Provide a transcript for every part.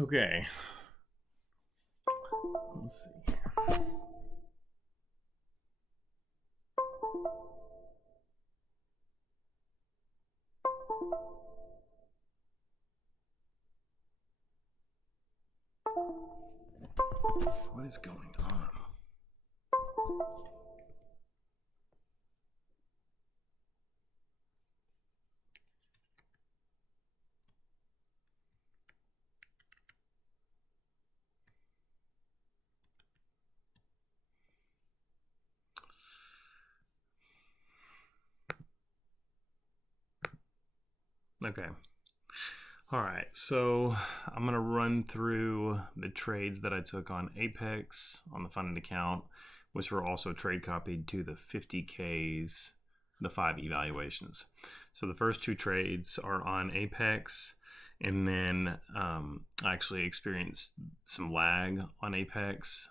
Okay. Let's see here. What is going on? Okay. All right, so I'm going to run through the trades that I took on Apex on the funded account, which were also trade copied to the 50Ks, the 5 evaluations. So the first 2 trades are on Apex, and then I actually experienced some lag on Apex.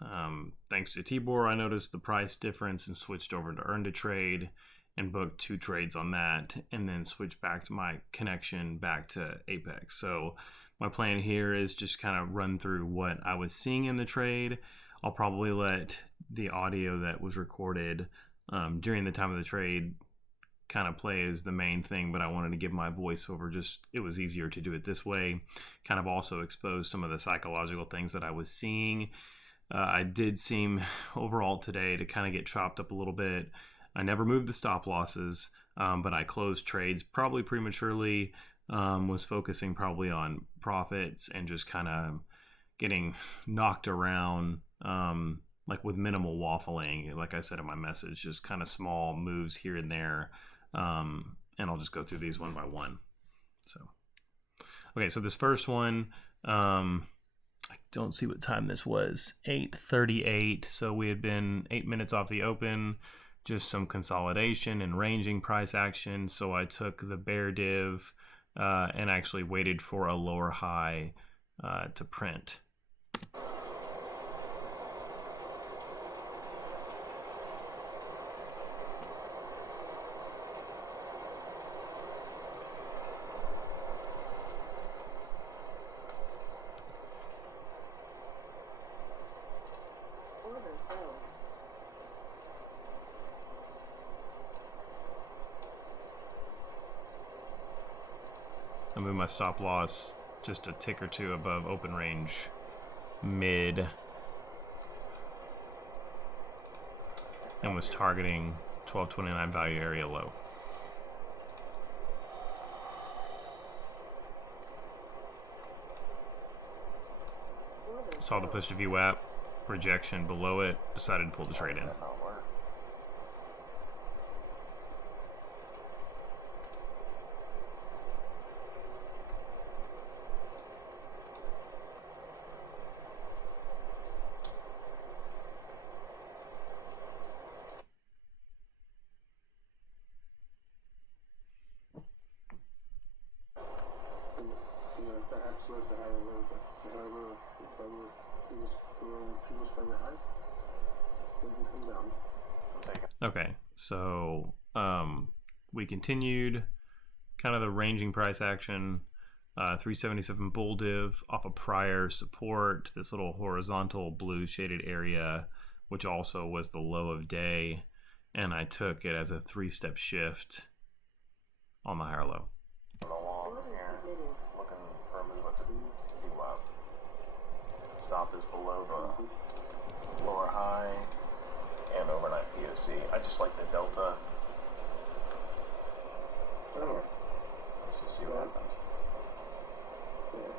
Thanks to Tibor, I noticed the price difference and switched over to Earn to Trade and booked 2 trades on that, and then switch back to my connection back to Apex. So my plan here is just kind of run through what I was seeing in the trade. I'll probably let the audio that was recorded during the time of the trade kind of play as the main thing, but I wanted to give my voiceover. Just it was easier to do it this way. Kind of also expose some of the psychological things that I was seeing. I did seem overall today to kind of get chopped up a little bit. I never moved the stop losses, but I closed trades probably prematurely, was focusing probably on profits and just kind of getting knocked around, like with minimal waffling. Like I said in my message, just kind of small moves here and there. And I'll just go through these one by one. So, okay, so this first one, I don't see what time this was, 8:38. So we had been 8 minutes off the open. Just some consolidation and ranging price action. So I took the bear div and actually waited for a lower high to print. I moved my stop loss just a tick or two above open range mid and was targeting 1229 value area low. Saw the push to VWAP, rejection below it, decided to pull the trade in. Perhaps less a higher low, but however, if I were previous by the high, doesn't come down. Okay, so we continued kind of the ranging price action. 377 bull div off a prior support, this little horizontal blue shaded area, which also was the low of day, and I took it as a 3-step shift on the higher low. looking for a move up to VWAP. Stop is below the lower high and overnight POC. I just like the delta. Oh, Let's just see what happens. yeah.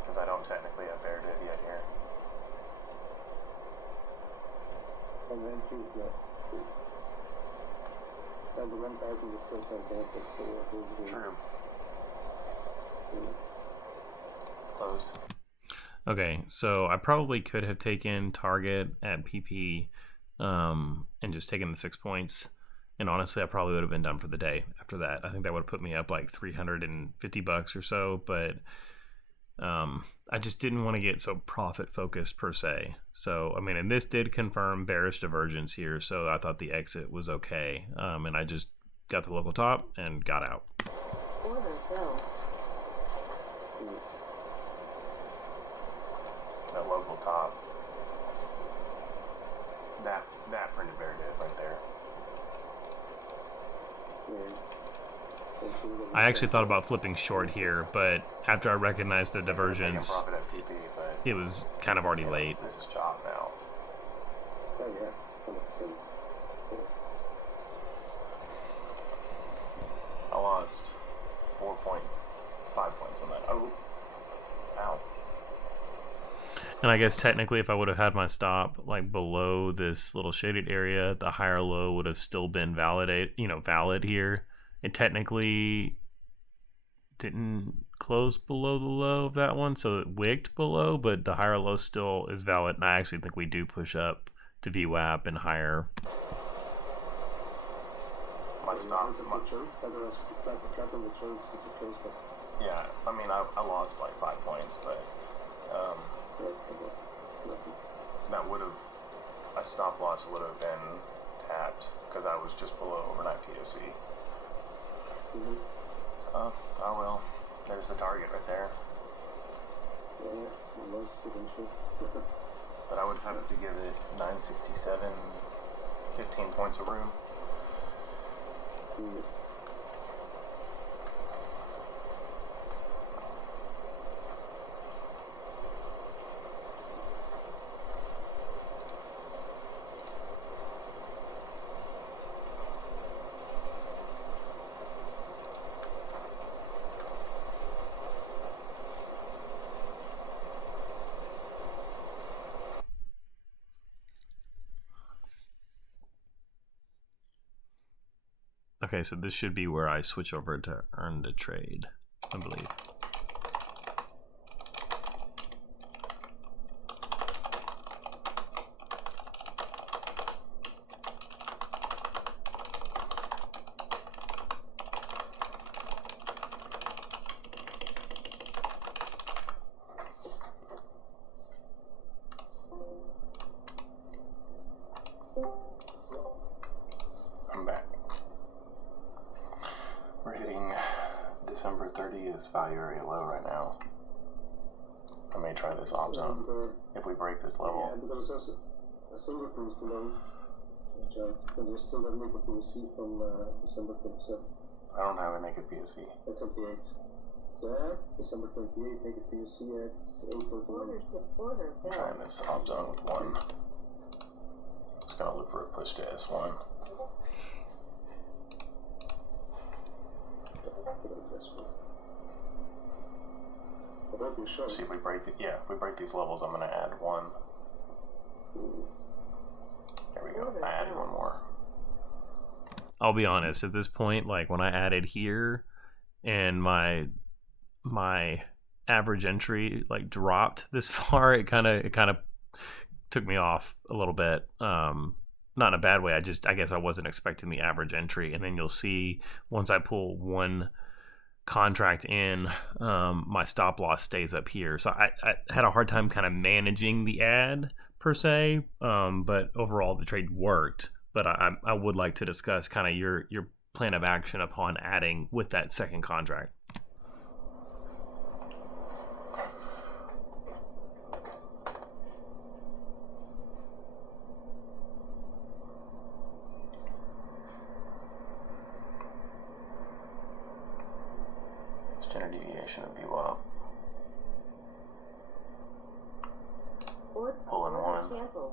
Because I don't technically have bear div yet here. And then two, yeah. And the 1000 is still fantastic, so there's True. Yeah. Closed. Okay, so I probably could have taken target at PP and just taken the 6 points. And honestly, I probably would have been done for the day after that. I think that would have put me up like $350 or so, but I just didn't want to get so profit focused per se. So, I mean, and this did confirm bearish divergence here, so I thought the exit was okay. And I just got the local top and got out. Order filled. That local top. That printed bear div right there. Yeah. I actually thought about flipping short here, but after I recognized the divergence, Profit at PP, but it was kind of already late. this is chop now. Oh, yeah. 100%. I lost 4.5 points on that. Oh, ow. And I guess technically if I would have had my stop like below this little shaded area, the higher low would have still been valid here. It technically didn't close below the low of that one, so it wicked below, but the higher low still is valid. And I actually think we do push up to VWAP and higher. My stop. Yeah, I mean, I lost like 5 points, but that would have, a stop loss would have been tapped because I was just below overnight POC. Mm-hmm. So, oh well, there's the target right there. Yeah, it was eventually. But I would have to give it 967, 15 points of room. Mm. Okay, so this should be where I switch over to earn the trade, I believe. I'm back. We're hitting December 30th value area low right now. I may try this op zone if we break this level. Yeah, because there's also a single piece below, which and there's still that naked POC from December 27th. I don't have a naked POC. 28. Yeah, December 28th, naked POC at 8:41. Order supporter I'm filled. trying this op zone with one. Just gonna look for a push to S1. See if we break if we break these levels, I'm gonna add one. There we go. I added one more. I'll be honest, at this point, like when I added here and my average entry like dropped this far, it kind of took me off a little bit. Not in a bad way. I guess I wasn't expecting the average entry. And then you'll see once I pull one contract in, my stop loss stays up here. So I had a hard time kind of managing the ad per se, but overall the trade worked. But I would like to discuss kind of your plan of action upon adding with that second contract. Standard deviation of VWAP. Pulling one. Cancelled.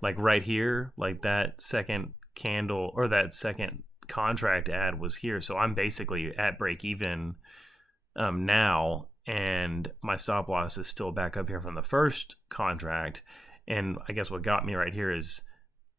Like right here, like that second candle or that second contract ad was here. So I'm basically at break even now, and my stop loss is still back up here from the first contract. And I guess what got me right here is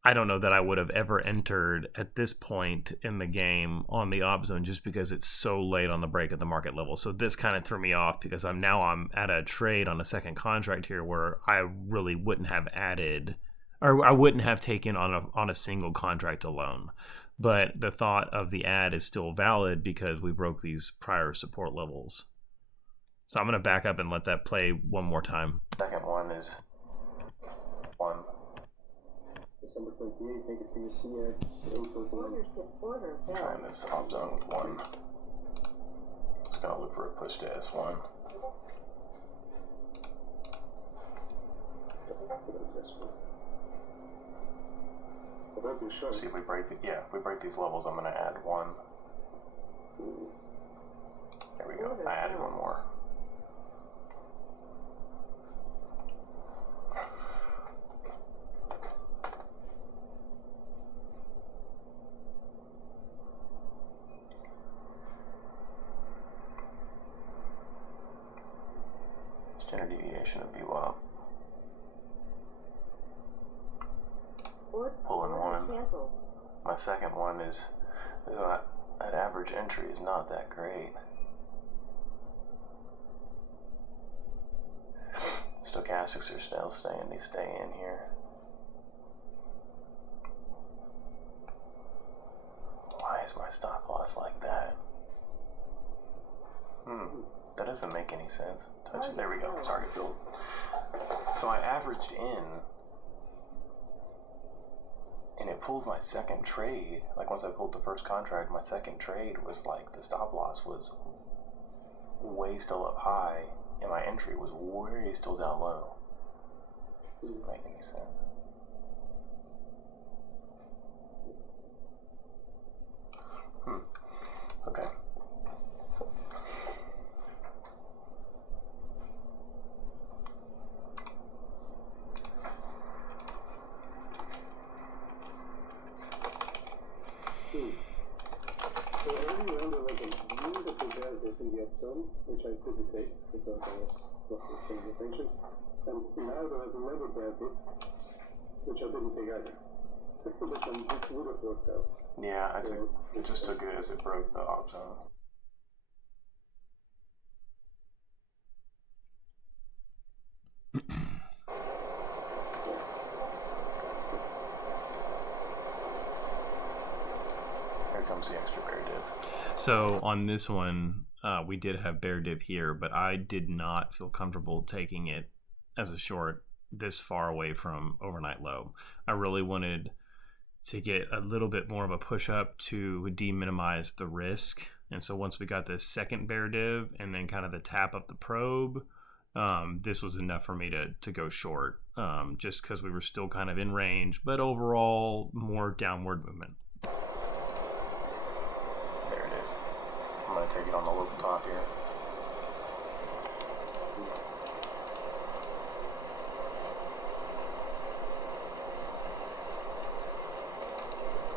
I don't know that I would have ever entered at this point in the game on the op zone just because it's so late on the break at the market level. So this kind of threw me off because I'm at a trade on a second contract here where I really wouldn't have added, or I wouldn't have taken on a single contract alone. But the thought of the ad is still valid because we broke these prior support levels. So I'm going to back up and let that play one more time. Second one is 1. December 28th, make it for your CX. Order failed. Trying this op zone with 1. Just gonna look for a push to S1. See if we break if we break these levels, I'm gonna add 1. There we go. I added 1 more. Standard deviation of VWAP. Pulling 1. Cancelled. My second one is that average entry is not that great. Stochastics are still staying. They stay in here. Why is my stop loss like that? That doesn't make any sense. Touch it. There we go. Target filled. So I averaged in, and it pulled my second trade. Like once I pulled the first contract, my second trade was like the stop loss was way still up high, and my entry was way still down low. Doesn't make any sense. Okay. So early round there was a beautiful bear dip in the up zone, which I couldn't take because I was not paying attention. And now there was another bear dip, which I didn't take either. Which one would have worked out. Yeah, I just took it as it broke the op zone. Here comes the extra bear div. So on this one, we did have bear div here, but I did not feel comfortable taking it as a short this far away from overnight low. I really wanted to get a little bit more of a push up to de-minimize the risk. And so once we got this second bear div and then kind of the tap of the probe, this was enough for me to go short, just because we were still kind of in range, but overall more downward movement. There it is. I'm going to take it on the local top here.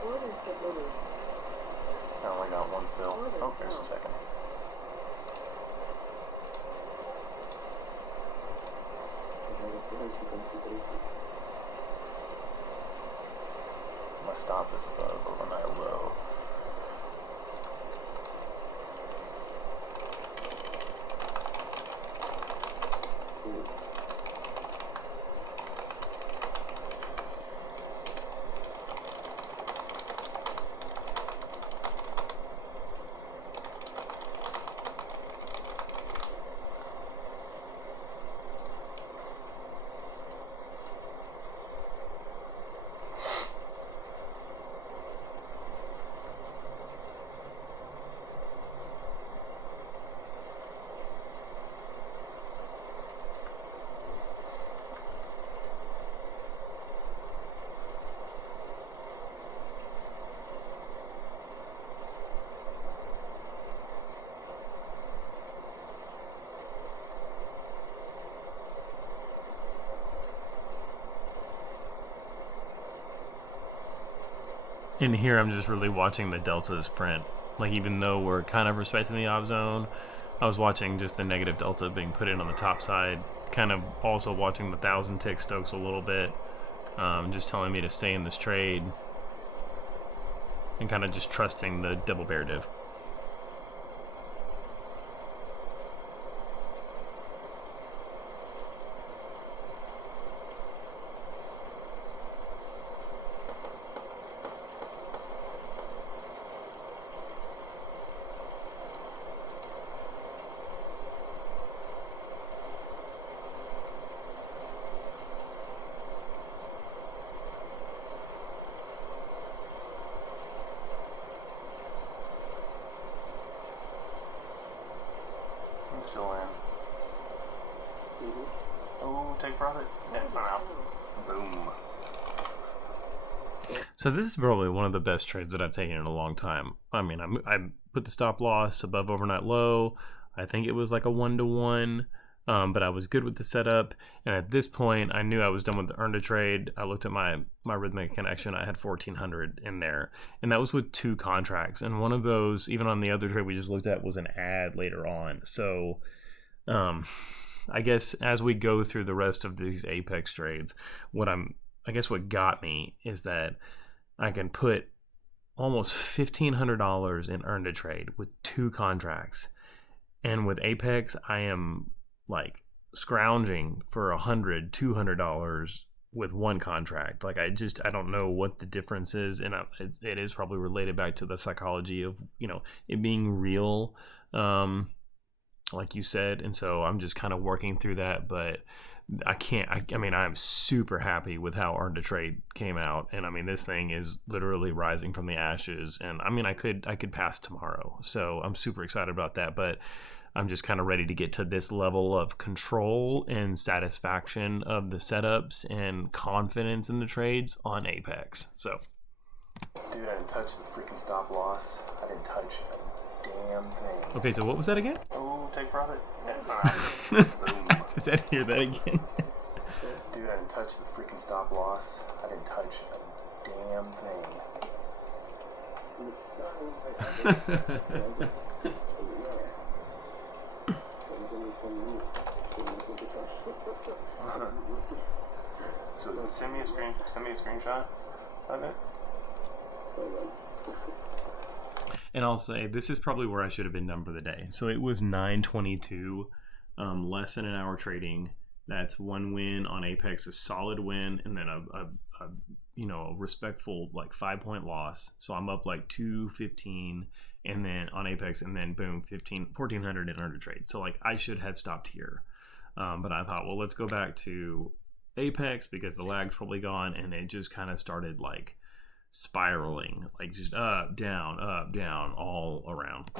Order submitted. I only got 1 fill. Oh, there's a second. My stop is above overnight low. in here, I'm just really watching the deltas print. Like, even though we're kind of respecting the op zone, I was watching just the negative delta being put in on the top side. Kind of also watching the 1,000 tick Stokes a little bit. Just telling me to stay in this trade. And kind of just trusting the double bear div. I'm still in. Oh, take profit. Net, I'm out. Boom. So this is probably one of the best trades that I've taken in a long time. I mean, I put the stop loss above overnight low. I think it was like a 1-to-1, but I was good with the setup. And at this point, I knew I was done with the earn to trade. I looked at my rhythmic connection. I had 1,400 in there, and that was with 2 contracts. And one of those, even on the other trade we just looked at, was an ad later on. So I guess as we go through the rest of these Apex trades, what got me is that I can put almost $1,500 in earn to trade with 2 contracts. And with Apex, I am like scrounging for $100, $200 with 1 contract. Like, I don't know what the difference is. And it is probably related back to the psychology of, it being real, like you said. And so I'm just kind of working through that, but I'm super happy with how earn to trade came out. And I mean, this thing is literally rising from the ashes. And I mean, I could pass tomorrow. So I'm super excited about that, but I'm just kind of ready to get to this level of control and satisfaction of the setups and confidence in the trades on Apex. So, dude, I didn't touch the freaking stop loss. I didn't touch a damn thing. Okay, so what was that again? Oh, take profit. Net, I'm out. Boom. Does that hear that again? Dude, I didn't touch the freaking stop loss. I didn't touch a damn thing. So send me a screenshot of it. And I'll say this is probably where I should have been done for the day. So it was 9:22, less than an hour trading. That's 1 win on Apex, a solid win, and then a respectful like 5-point loss. So I'm up like 215, and then on Apex, and then boom, 1,400 in earn to trade. So like I should have stopped here, but I thought, well, let's go back to Apex because the lag's probably gone, and it just kind of started like spiraling, like just up, down, all around.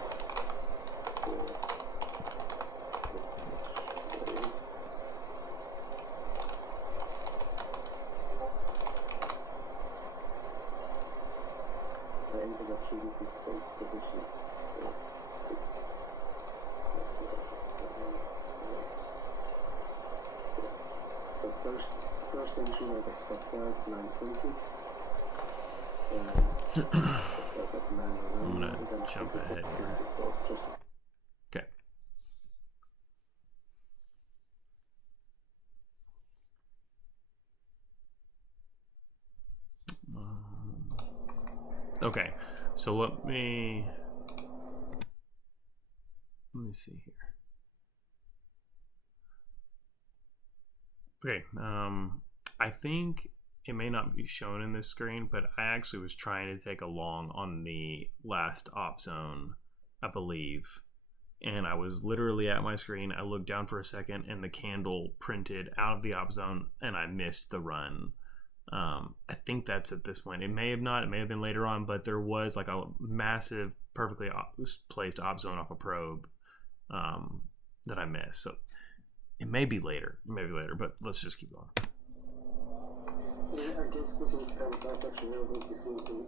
Positions. So first entry I got stopped at 920. I'm gonna jump ahead here. Okay. Okay, so let me see here. Okay, I think it may not be shown in this screen, but I actually was trying to take a long on the last op zone, I believe. And I was literally at my screen. I looked down for a second and the candle printed out of the op zone and I missed the run. I think that's at this point. It may have not. It may have been later on, but there was like a massive, perfectly placed op zone off a probe that I missed. So it may be later. But let's just keep going. I guess this is kind of that's actually really interesting to,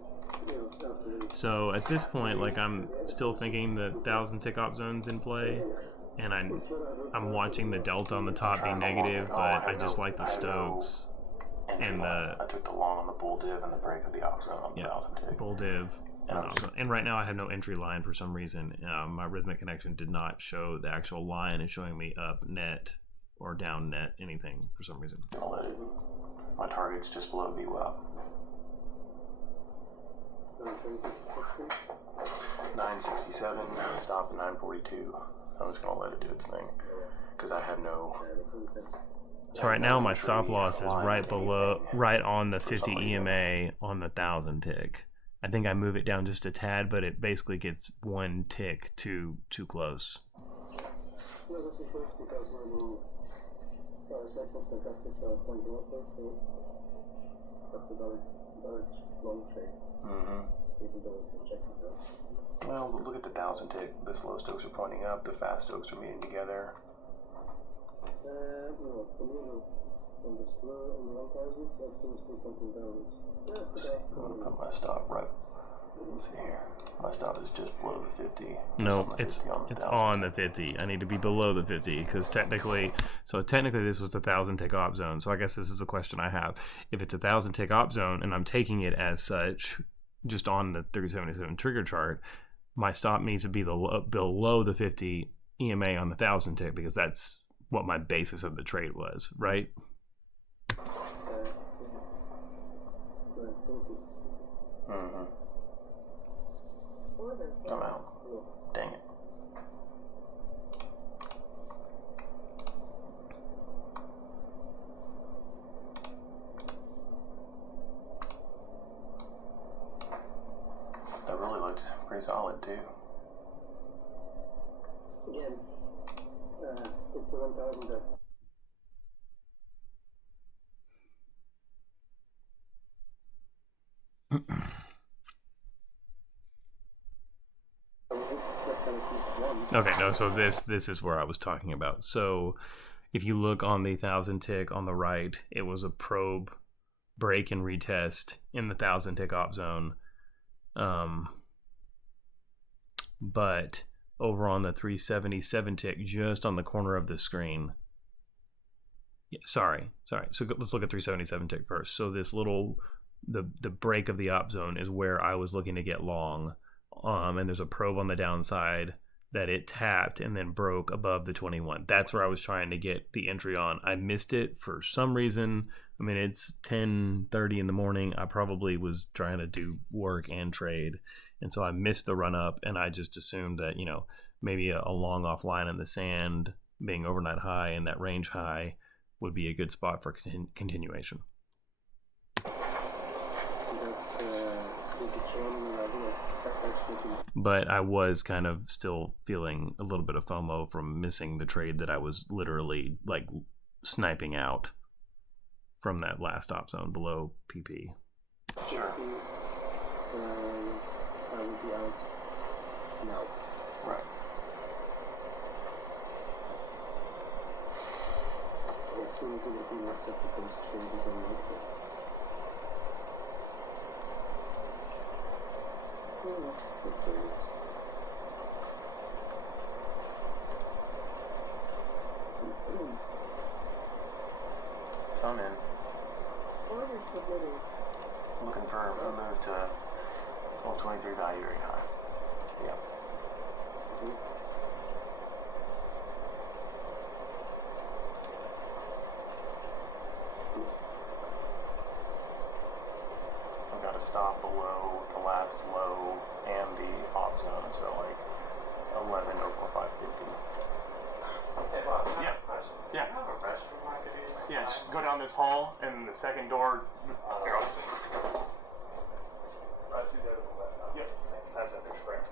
after. So at this point, like I'm still thinking the 1,000 tick op zone's in play, and I'm watching the delta on the top be negative, but I just like the Stokes. and I took the long on the bull div and the break of the op zone on the 1000 tick. Bull div. And right now I have no entry line for some reason. My rhythmic connection did not show the actual line. It's showing me up net or down net anything for some reason. I'll let it. My target's just below VWAP. 967, stop at 942. So I'm just gonna let it do its thing because I have no. So right now my stop loss is right on the 50 EMA on the 1000 tick. I think I move it down just a tad, but it basically gets one tick too close. No, this is good because RSX and stochastics are pointing upwards, so that's a valid long trade. Even though it's injected down. Well, look at the 1000 tick. The slow stokes are pointing up, the fast stokes are meeting together. No, for me, on the slow, on the 1000, everything is still pointing downwards. So that's the I'm gonna put my stop right. Let's see here. My stop is just below the 50. No, it's on the 50. I need to be below the 50 because technically this was a 1000 tick op zone. So I guess this is a question I have. If it's a 1000 tick op zone and I'm taking it as such, just on the 377 trigger chart, my stop needs to be below the 50 EMA on the 1000 tick because that's what my basis of the trade was, right? I'm out. Dang it. That really looks pretty solid too. Again, it's the 1000 that's Okay, no, so this is where I was talking about. So if you look on the 1000 tick on the right, it was a probe break and retest in the 1000 tick op zone. But over on the 377 tick, just on the corner of the screen. Yeah, sorry. So let's look at 377 tick first. So this little, the break of the op zone is where I was looking to get long. And there's a probe on the downside that it tapped and then broke above the 21. That's where I was trying to get the entry on. I missed it for some reason. I mean, it's 10:30 in the morning. I probably was trying to do work and trade. And so I missed the run up, and I just assumed that, maybe a long off line in the sand being overnight high and that range high would be a good spot for continuation. But I was kind of still feeling a little bit of FOMO from missing the trade that I was literally like sniping out from that last op zone below PP. Sure. I would be out now. Right. I still think it would be more acceptable to trade it on later. Let's do this. I'm in. Order submitted. Looking for a move to 1223 value area high. Yep. I've got to stop below the last low and the op zone, so like 11:04.550. Hey Bob, I Yeah. have a question. Yeah. Do you have a restroom I could use? Yeah, just go down this hall and the second door. Here, I'll Yep, that's that picture frame.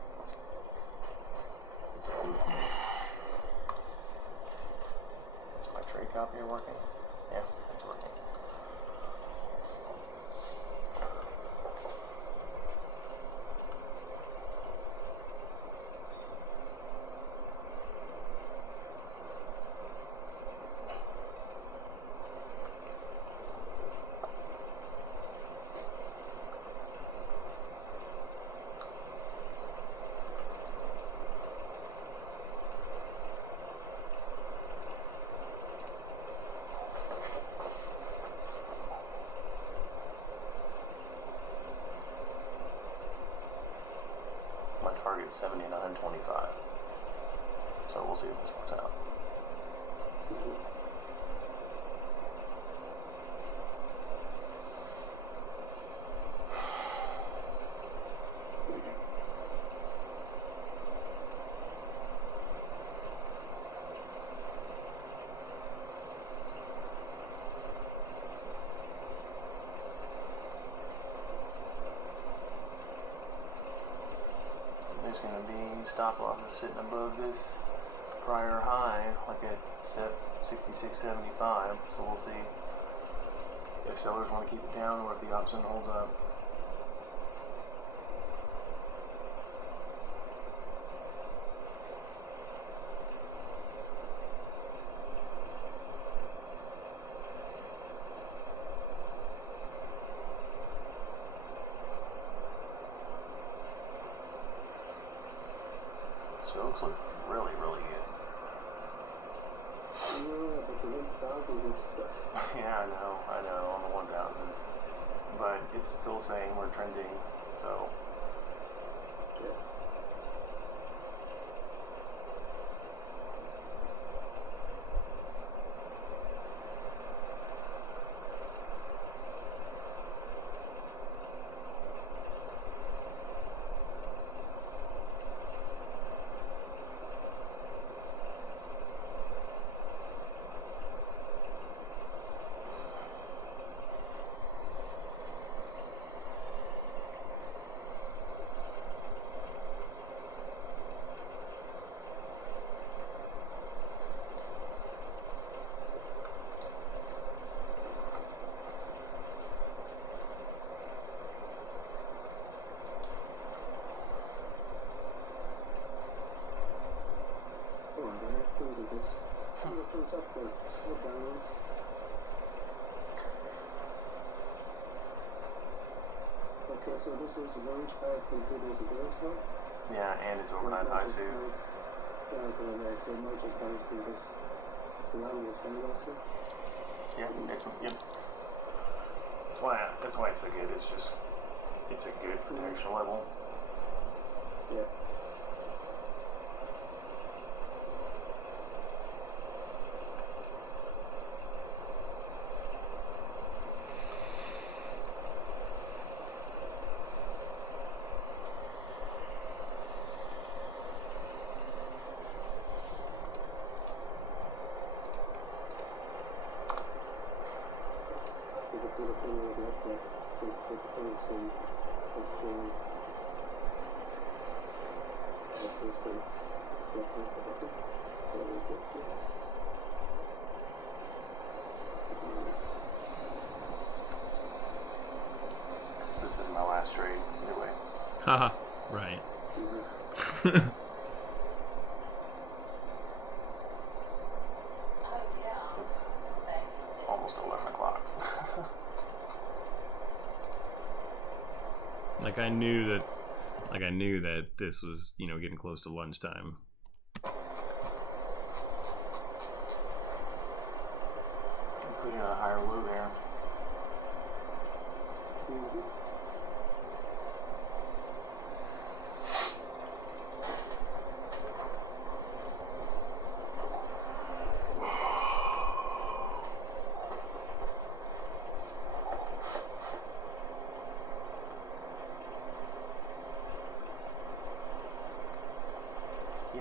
Is my trade copier working? Yeah, it's working. target 70 and 125. So we'll see if this works out. There's going to be stop losses sitting above this prior high, like at step 66.75. So we'll see if sellers want to keep it down or if the option holds up. Stokes look really, really good. Yeah, but the 1000 looks tough. Yeah, I know, on the 1000. But it's still saying we're trending, so. Yeah. See what comes up there. What downwards? Okay, so this is a range high from 2 days ago or so? Yeah, and it's overnight high too. Yeah, okay, so margin price for this. It's around the same also? Yeah, yep. That's why I took it. It's just, it's a good protection level. Yeah. This is my last trade, either way. Haha, right. It's almost 11 o'clock. Like I knew that this was, getting close to lunchtime. I'm putting a higher low there.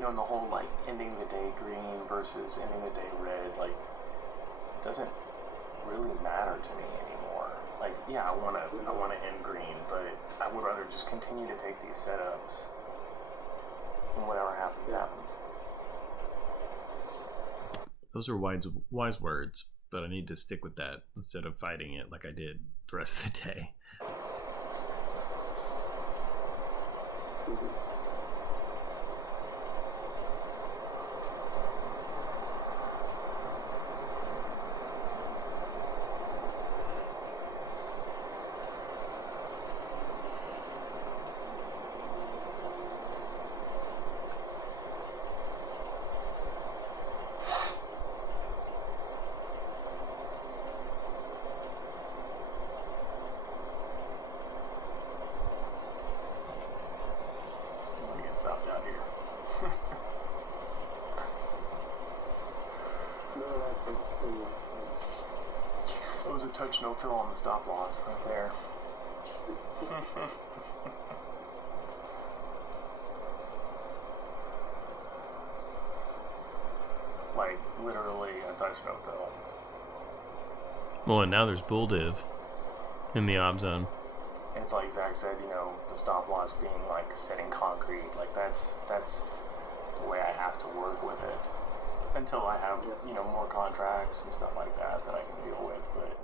And the whole ending the day green versus ending the day red, it doesn't really matter to me anymore. Yeah, I wanna end green, but I would rather just continue to take these setups, and whatever happens, happens. Those are wise words, but I need to stick with that instead of fighting it like I did the rest of the day. touch no fill on the stop loss right there. Like, literally a touch no fill. Well, and now there's bull div in the ob zone. It's like Zach said, you know, the stop loss being like setting concrete. Like that's the way I have to work with it until I have, you know, more contracts and stuff like that that I can deal with. But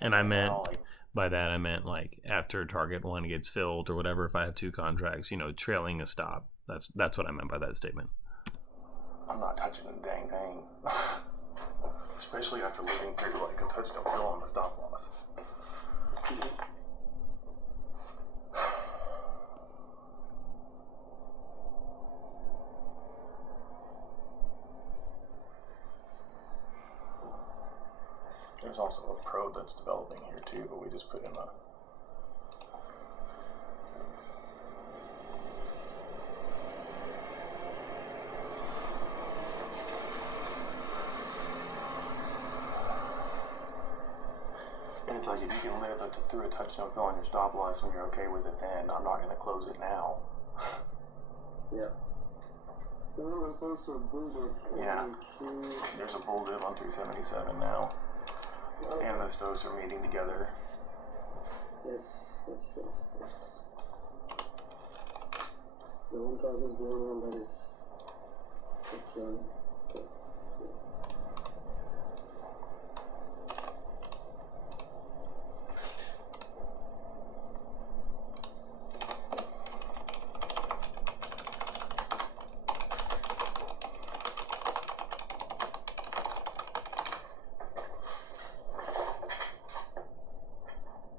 and I meant now, like, by that I meant like after target one gets filled or whatever. If I have 2 contracts, you know, trailing a stop. That's what I meant by that statement. I'm not touching the dang thing, especially after living through like a touch no fill on the stop loss. There's also a pro that's developing here too, but we just put him up. And it's like, if you can live through a touch no fill on your stop loss when you're okay with it, then I'm not going to close it now. Yeah. And then there's also a builder. Yeah. There's a bull div on 277 now. Okay. And the stoves are meeting together. Yes. The 1000 is the only one that's running.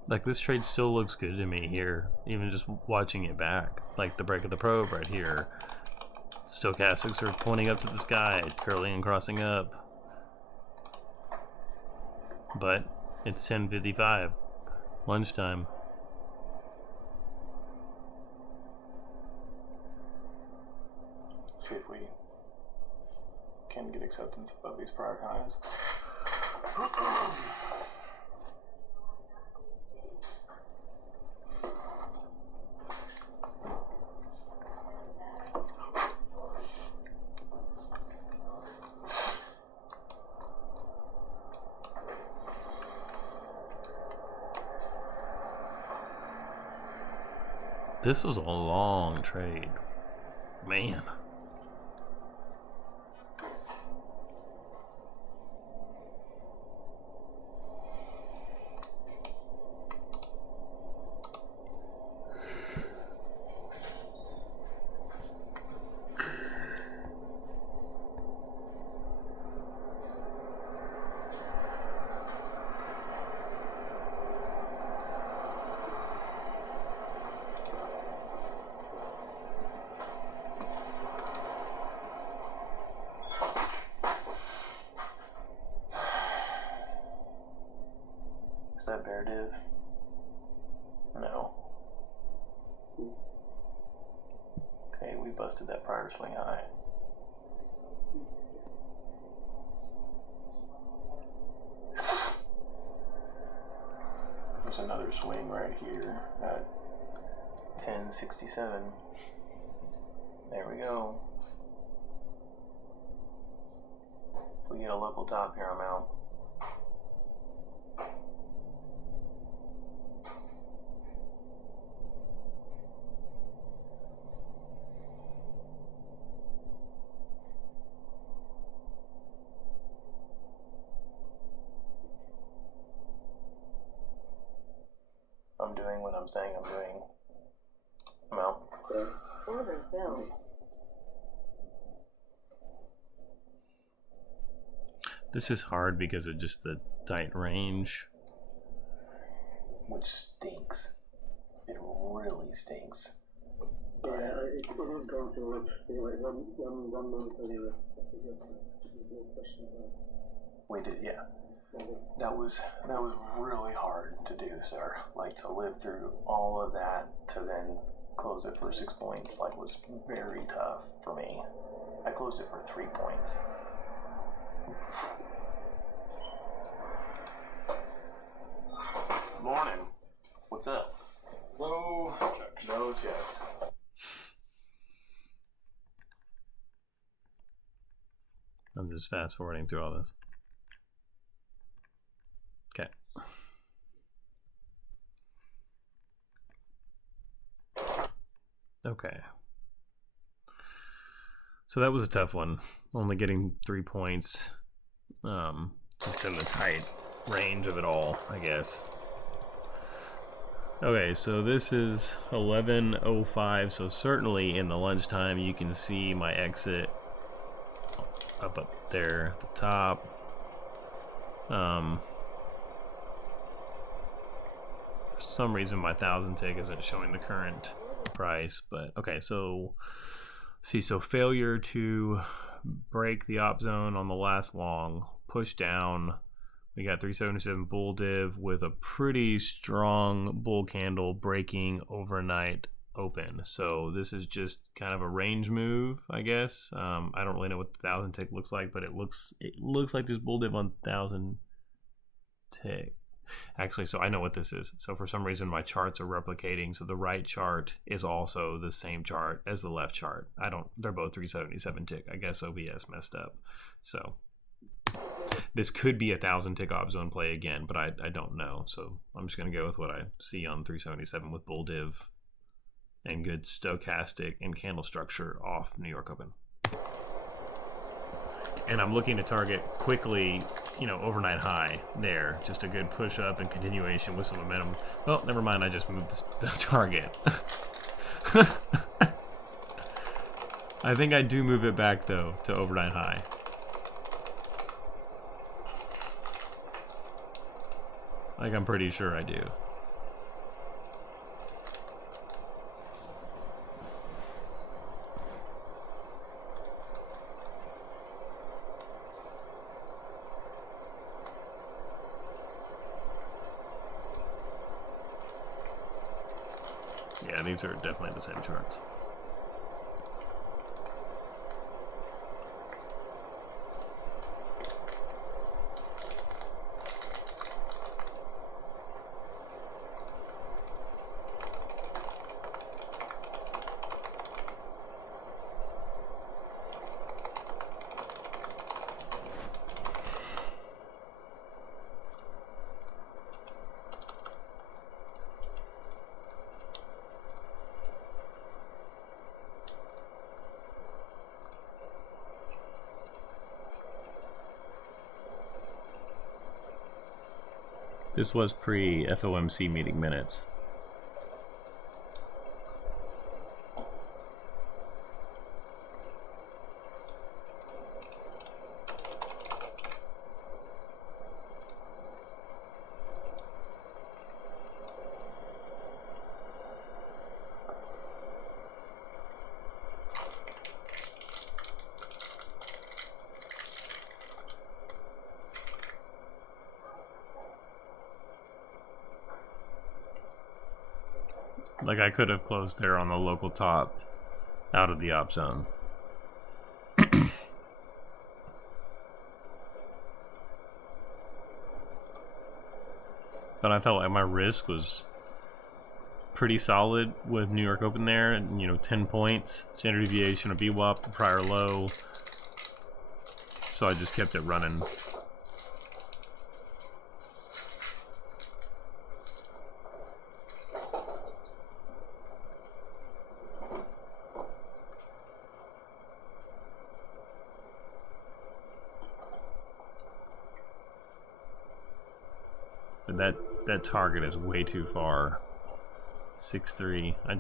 Like, this trade still looks good to me here, even just watching it back. Like the break of the probe right here. Stochastics are pointing up to the sky, curling and crossing up. But it's 10:55, lunchtime. See if we can get acceptance above these prior highs. This was a long trade. Man. Is that bear div? No. Okay, we busted that prior swing high. There's another swing right here at 1067. There we go. If we get a local top here, I'm out. I'm doing what I'm saying I'm doing. I'm out. Order filled. This is hard because of just the tight range. Which stinks. It really stinks. Yeah, it is going to rip. Like one month or the other. There's no question about it. We did, yeah. That was really hard to do, sir. Like, to live through all of that to then close it for 6 points, like, was very tough for me. I closed it for 3 points. Morning. What's up? No checks. No checks. I'm just fast forwarding through all this. Okay. Okay. So that was a tough one. Only getting 3 points. Just in the tight range of it all, I guess. Okay, so this is 11:05, so certainly in the lunchtime you can see my exit up there at the top. For some reason my 1,000 tick isn't showing the current price, but okay, so see, so failure to break the op zone on the last long, push down. We got 377 bull div with a pretty strong bull candle breaking overnight open. So this is just kind of a range move, I guess. I don't really know what the 1,000 tick looks like, but it looks like there's bull div on 1,000 tick. Actually, so I know what this is. So for some reason my charts are replicating. So the right chart is also the same chart as the left chart. They're both 377 tick. I guess OBS messed up. So this could be a 1,000 tick op zone play again, but I don't know. So I'm just going to go with what I see on 377 with bull div and good stochastic and candle structure off New York Open. And I'm looking to target quickly, overnight high there. Just a good push up and continuation with some momentum. Oh, never mind. I just moved the target. I think I do move it back, though, to overnight high. Like, I'm pretty sure I do. Yeah, these are definitely the same charts. This was pre-FOMC meeting minutes. Like, I could have closed there on the local top out of the op zone. But I felt like my risk was pretty solid with New York Open there, and 10 points, standard deviation of VWAP, prior low. So I just kept it running. But that target is way too far. 6-3. I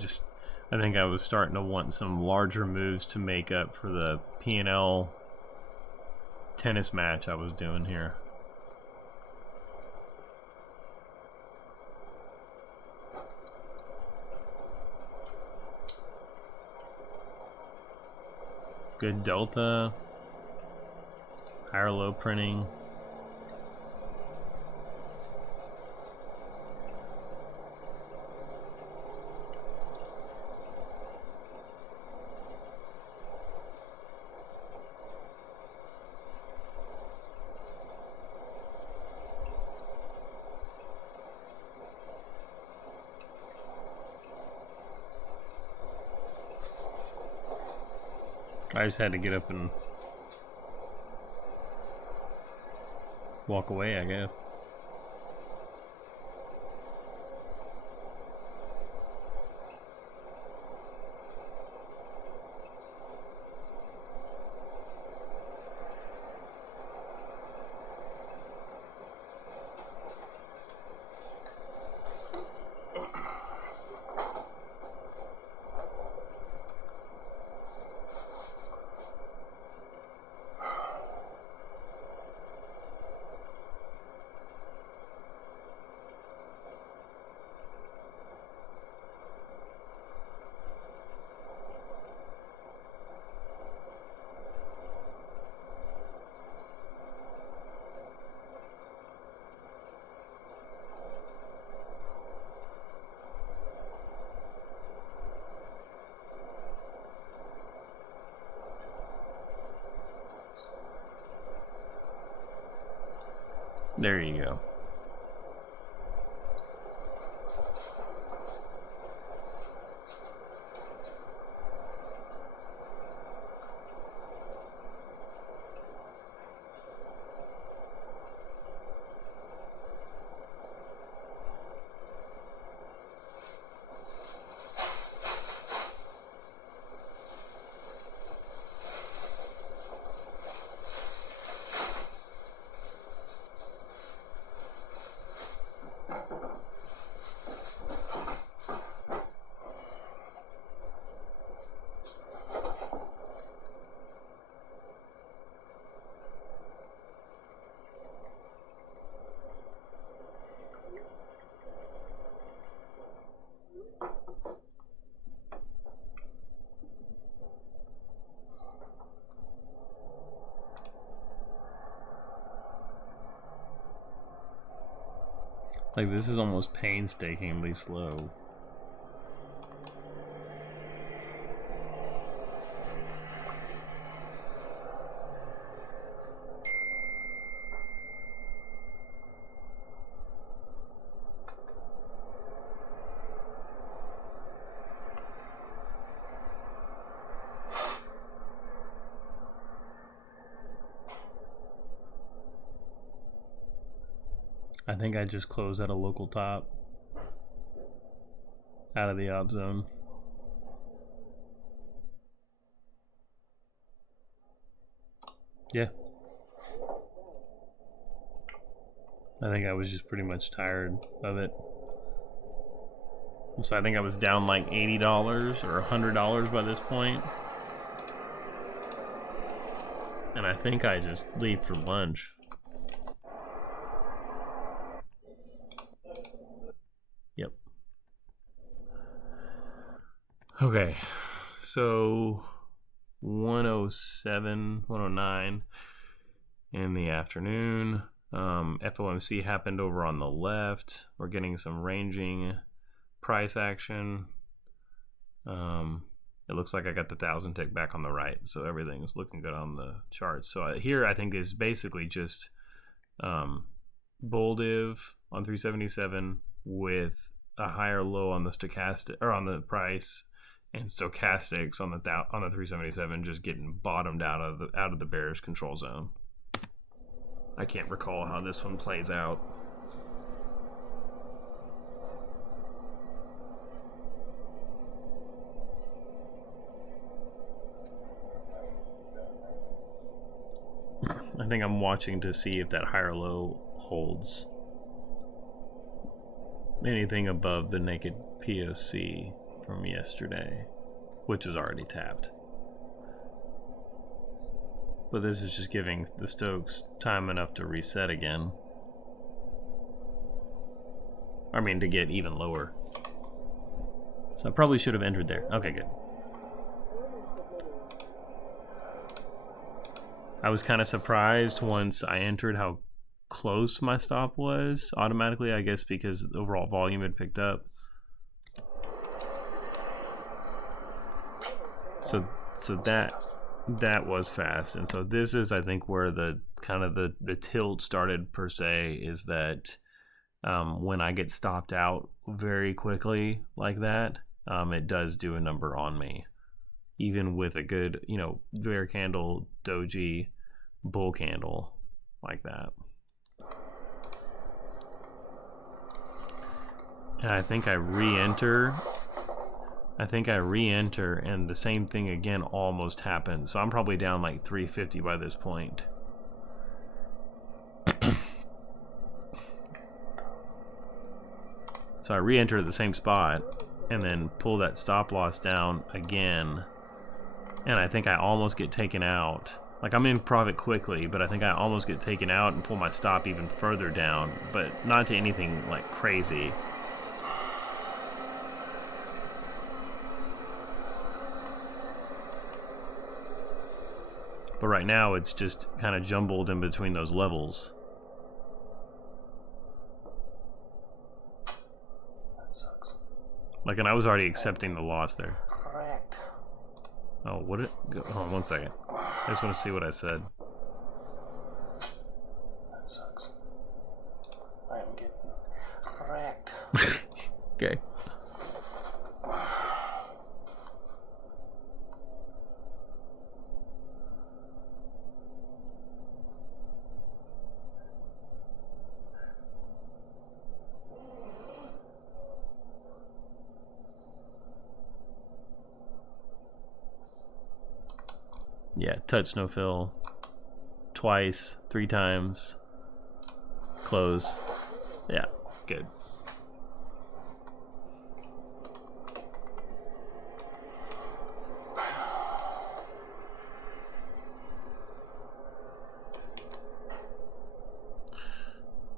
think I was starting to want some larger moves to make up for the P&L tennis match I was doing here. Good delta. Higher low printing. I just had to get up and walk away, I guess. There you go. Like, this is almost painstakingly slow. I think I just closed at a local top out of the op zone. Yeah. I think I was just pretty much tired of it. So I think I was down like $80 or $100 by this point. And I think I just leave for lunch. Yep. Okay. So 107, 109 in the afternoon. FOMC happened over on the left. We're getting some ranging price action. It looks like I got the 1,000 tick back on the right, so everything's looking good on the charts. So here I think is basically just bull div on 377 with a higher low on the stochastic or on the price, and stochastics on the 377 just getting bottomed out of the bearish control zone. I can't recall how this one plays out. I think I'm watching to see if that higher low holds. Anything above the naked POC from yesterday, which was already tapped. But this is just giving the Stokes time enough to reset again. I mean, to get even lower. So I probably should have entered there. Okay, good. I was kind of surprised once I entered how close my stop was automatically, I guess because the overall volume had picked up. So that was fast. And so this is, I think, where the kind of the tilt started per se, is that when I get stopped out very quickly like that, it does do a number on me. even with a good, bear candle, doji, bull candle like that. And I think I re-enter. And the same thing again almost happened. So I'm probably down like 350 by this point. So I re-enter at the same spot and then pull that stop loss down again. And I think I almost get taken out. Like, I'm in profit quickly, but I think I almost get taken out and pull my stop even further down, but not to anything like crazy. But right now it's just kind of jumbled in between those levels. That sucks. Like, and I was already accepting the loss there. Correct. Oh, what it? Hold on 1 second. I just want to see what I said. That sucks. I am getting correct. Okay. Yeah, touch no fill. Twice, 3 times. Close. Yeah, good.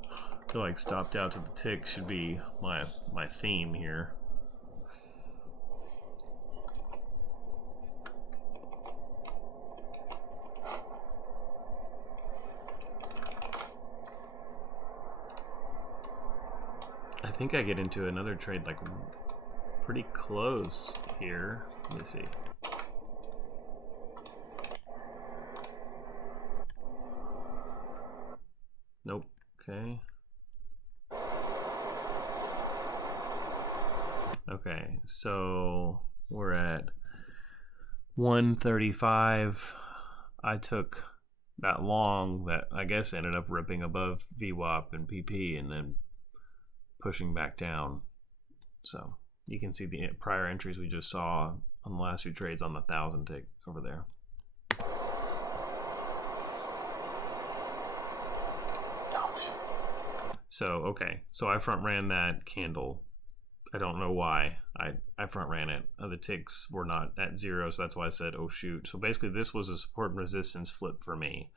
I feel like stopped out to the tick should be my theme here. I think I get into another trade like pretty close here. Let me see. Nope. Okay. Okay, so we're at 135. I took that long that I guess ended up ripping above VWAP and PP and then pushing back down. So you can see the prior entries we just saw on the last 2 trades on the 1,000 tick over there. So okay, so I front ran that candle. I don't know why I front ran it. The ticks were not at 0, so that's why I said oh shoot. So basically this was a support and resistance flip for me.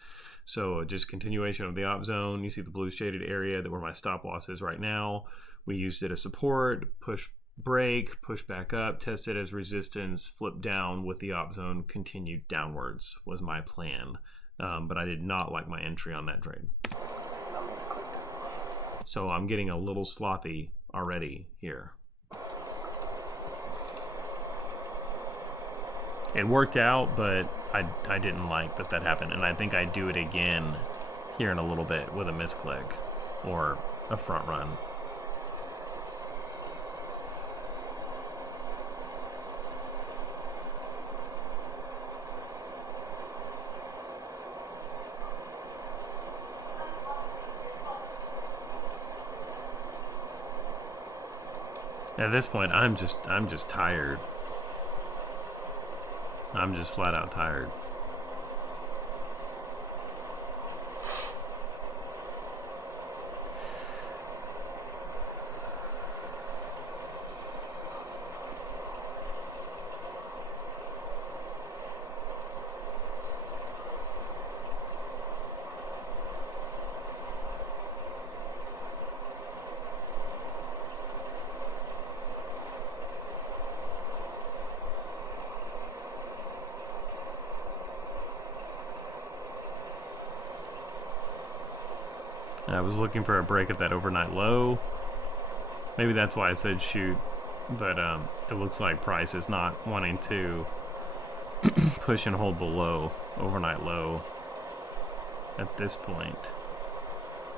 So just continuation of the op zone. You see the blue shaded area that where my stop loss is right now. We used it as support, push break, push back up, test it as resistance, flip down with the op zone, continued downwards was my plan. But I did not like my entry on that trade. So I'm getting a little sloppy already here. It worked out, but I didn't like that happened. And I think I do it again here in a little bit with a misclick or a front run. At this point, I'm just tired. I'm just flat out tired. I was looking for a break at that overnight low. Maybe that's why I said shoot, but it looks like price is not wanting to push and hold below overnight low at this point,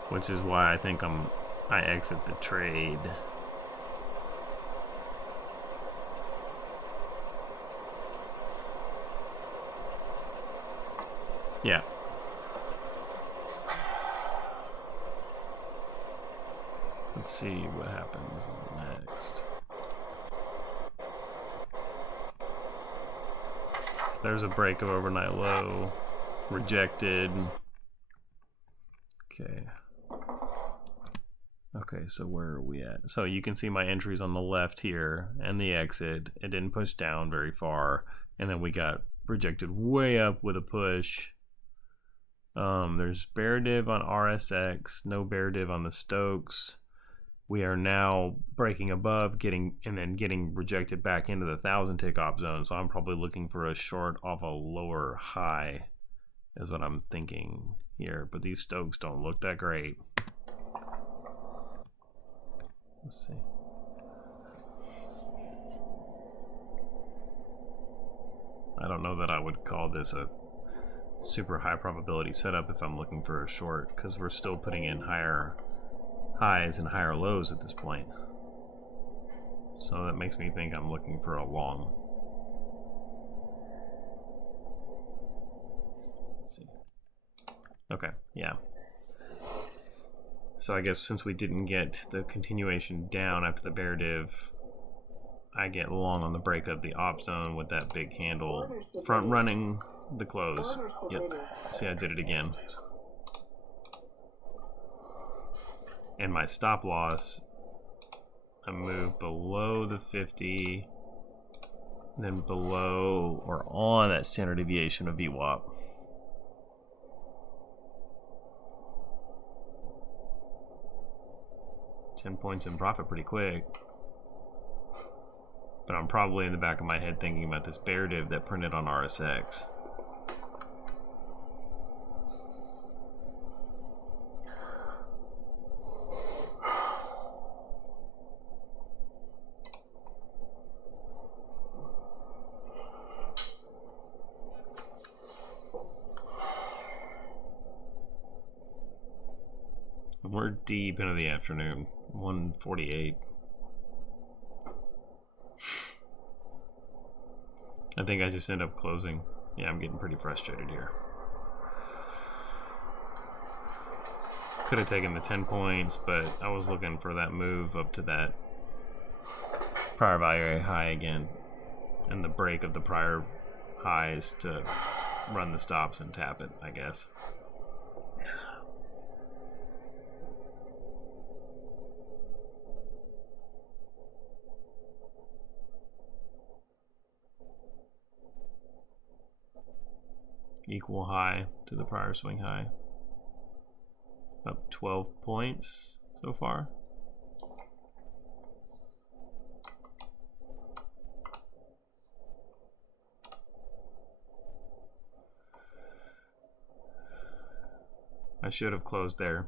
which is why I think I exit the trade. Yeah. Let's see what happens next. So there's a break of overnight low. Rejected. Okay. Okay, so where are we at? So you can see my entries on the left here and the exit. It didn't push down very far. And then we got rejected way up with a push. There's bear div on RSX, no bear div on the Stokes. We are now breaking above, getting rejected back into the 1,000 tick op zone. So I'm probably looking for a short off a lower high, is what I'm thinking here. But these Stokes don't look that great. Let's see. I don't know that I would call this a super high probability setup if I'm looking for a short, because we're still putting in higher highs and higher lows at this point. So that makes me think I'm looking for a long. Let's see. Okay, yeah. So I guess since we didn't get the continuation down after the bear div, I get long on the break of the op zone with that big candle front running the close. Yep. See, I did it again. And my stop loss, I moved below the 50, then below or on that standard deviation of VWAP. $10 in profit pretty quick. But I'm probably in the back of my head thinking about this bear div that printed on RSX. We're deep into the afternoon. 1:48. I think I just end up closing. Yeah, I'm getting pretty frustrated here. Could have taken the 10 points, but I was looking for that move up to that prior value high again, and the break of the prior highs to run the stops and tap it, I guess. Equal high to the prior swing high. Up 12 points so far. I should have closed there.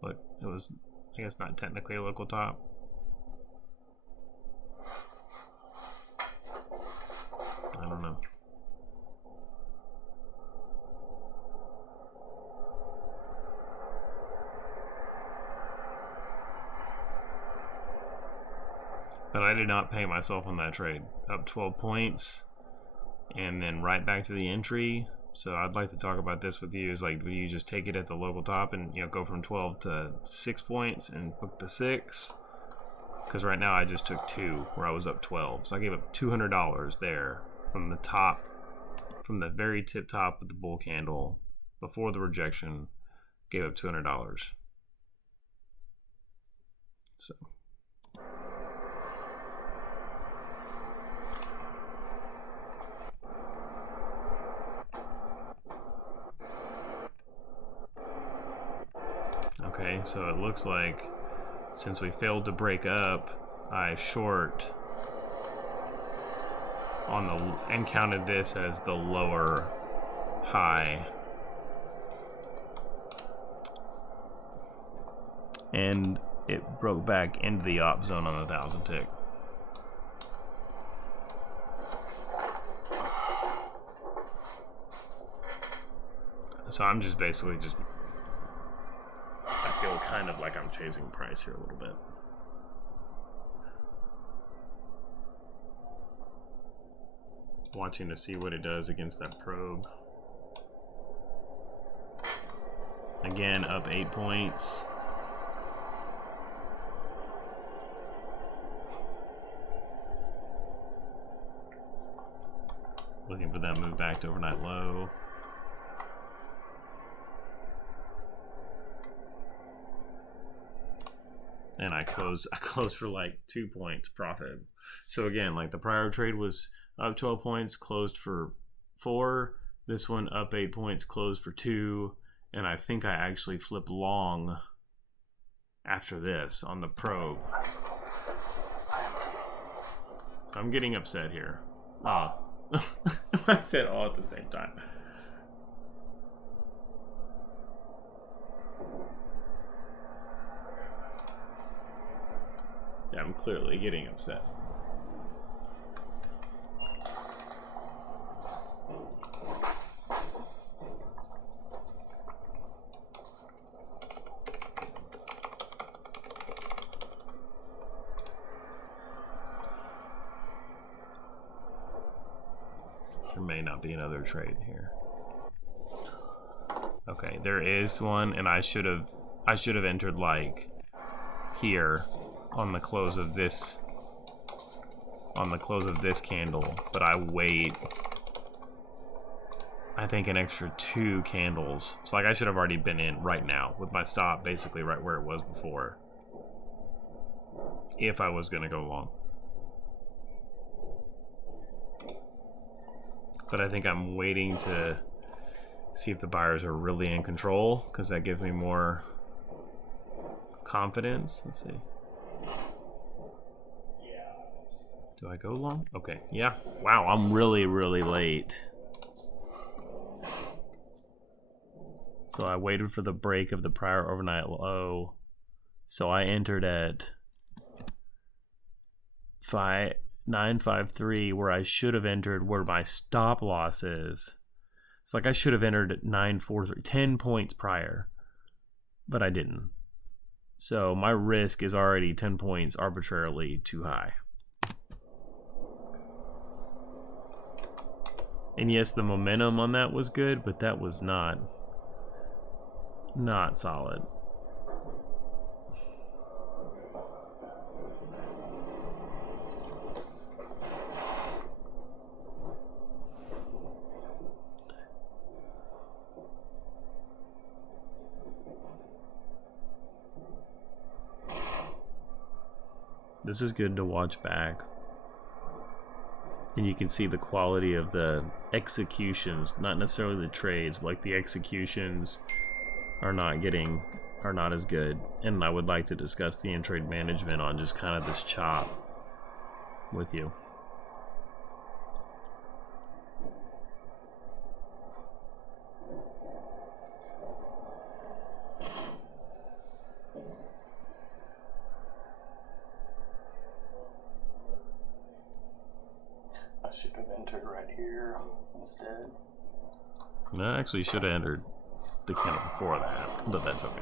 But it was, I guess, not technically a local top. I don't know. But I did not pay myself on that trade. Up 12 points and then right back to the entry. So I'd like to talk about this with you. Is like, do you just take it at the local top and, you know, go from 12 to 6 points and book the 6? Because right now I just took 2 where I was up 12. So I gave up $200 there from the top, from the very tip top of the bull candle before the rejection. Gave up $200. So. Okay, so it looks like since we failed to break up, I short on the and counted this as the lower high. And it broke back into the op zone on the 1,000 tick. So I'm just basically just, I feel kind of like I'm chasing price here a little bit. Watching to see what it does against that probe. Again, up 8 points. Looking for that move back to overnight low. And I closed for like 2 points profit. So again, like the prior trade was up 12 points, closed for 4. This one up 8 points, closed for 2. And I think I actually flipped long after this on the probe. So I'm getting upset here. I said all at the same time. Yeah, I'm clearly getting upset. There may not be another trade here. Okay, there is one, and I should have entered like here on the close of this candle, but I wait I think an extra 2 candles. So like I should have already been in right now with my stop basically right where it was before, if I was gonna go long. But I think I'm waiting to see if the buyers are really in control, because that gives me more confidence. Let's see. Do I go long? Okay, yeah. Wow, I'm really, really late. So I waited for the break of the prior overnight low. So I entered at 953, where I should have entered where my stop loss is. It's like I should have entered at 943, 10 points prior, but I didn't. So my risk is already 10 points arbitrarily too high. And yes, the momentum on that was good, but that was not solid. This is good to watch back. And you can see the quality of the executions, not necessarily the trades, but like the executions are not as good. And I would like to discuss the in-trade management on just kind of this chop with you. I should have entered right here instead. No, I actually should have entered the candle before that, but that's okay.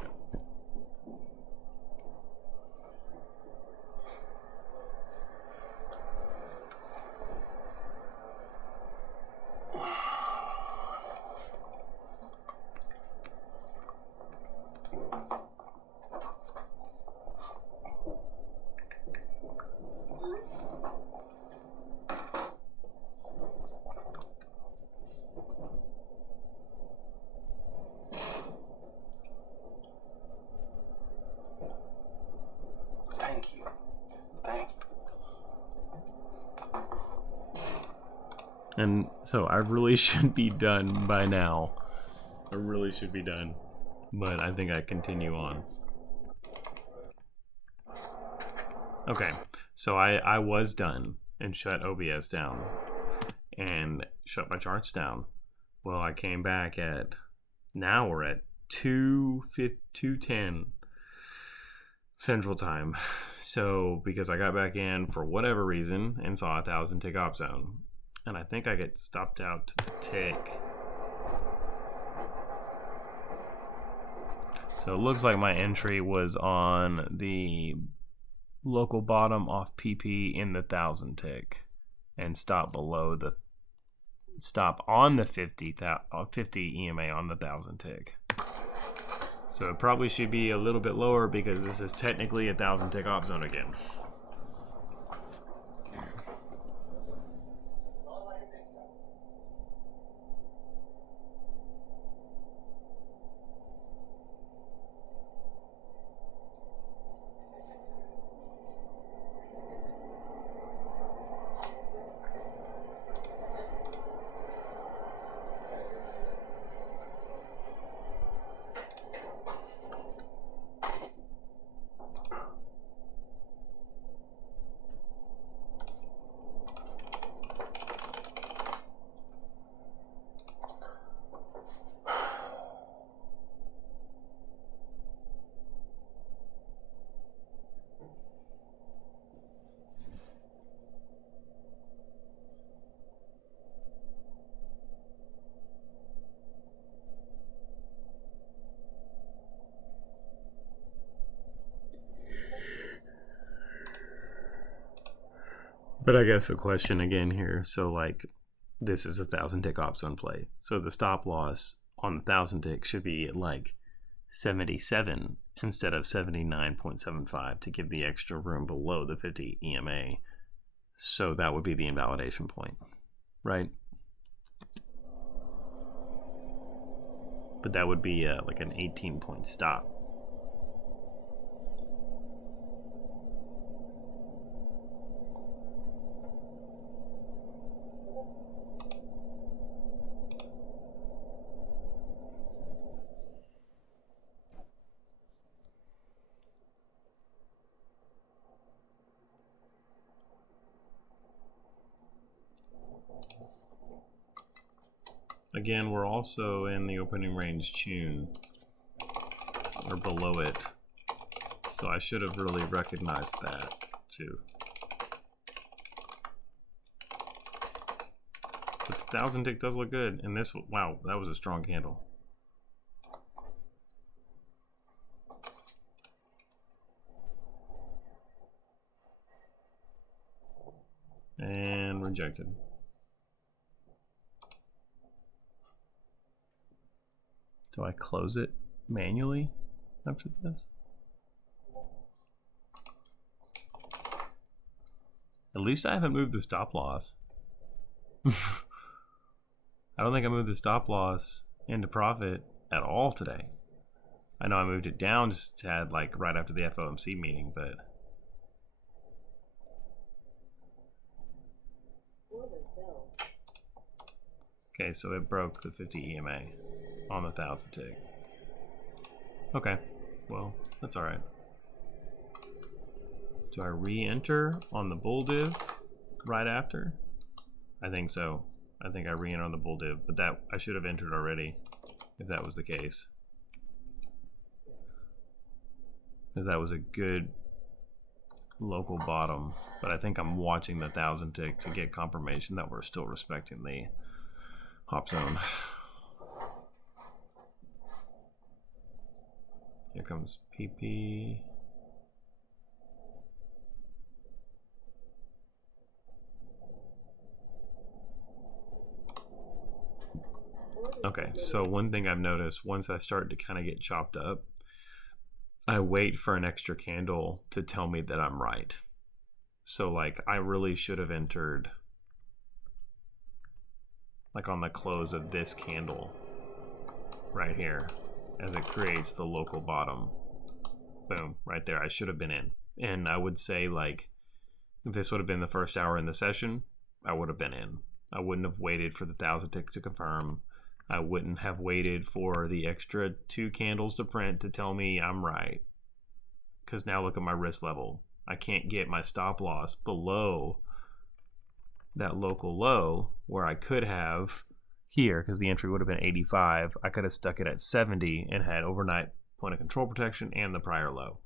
Thank you. And so I really should be done by now. I really should be done. But I think I continue on. Okay, so I was done and shut OBS down and shut my charts down. Well, I came back at, now we're at 2:10 Central Time. So because I got back in for whatever reason and saw 1,000 tick op zone. And I think I get stopped out to the tick. So it looks like my entry was on the local bottom off PP in the 1,000 tick and stopped below the stop on the 50 EMA on the 1,000 tick. So it probably should be a little bit lower because this is technically a 1,000 tick op zone again. But I guess a question again here. So like this is a 1,000 tick op zone play. So the stop loss on the 1,000 tick should be at like 77 instead of 79.75 to give the extra room below the 50 EMA. So that would be the invalidation point, right? But that would be like an 18-point stop. Again, we're also in the opening range tune, or below it, so I should have really recognized that too. But the 1,000 tick does look good, and this, wow, that was a strong candle. And rejected. Do I close it manually after this? At least I haven't moved the stop loss. I don't think I moved the stop loss into profit at all today. I know I moved it down just to add like right after the FOMC meeting, but okay, so it broke the 50 EMA on the 1,000 tick. Okay, well, that's all right. Do I re-enter on the bull div right after? I think so. I think I re-enter on the bull div, but that I should have entered already if that was the case. Because that was a good local bottom, but I think I'm watching the 1,000 tick to get confirmation that we're still respecting the hop zone. Here comes PP. Okay, so one thing I've noticed, once I start to kind of get chopped up, I wait for an extra candle to tell me that I'm right. So like I really should have entered like on the close of this candle right here as it creates the local bottom. Boom, right there. I should have been in. And I would say like if this would have been the first hour in the session, I would have been in. I wouldn't have waited for the 1,000 tick to confirm. I wouldn't have waited for the extra 2 candles to print to tell me I'm right. Because now look at my risk level. I can't get my stop loss below that local low where I could have here, because the entry would have been 85. I could have stuck it at 70 and had overnight point of control protection and the prior low.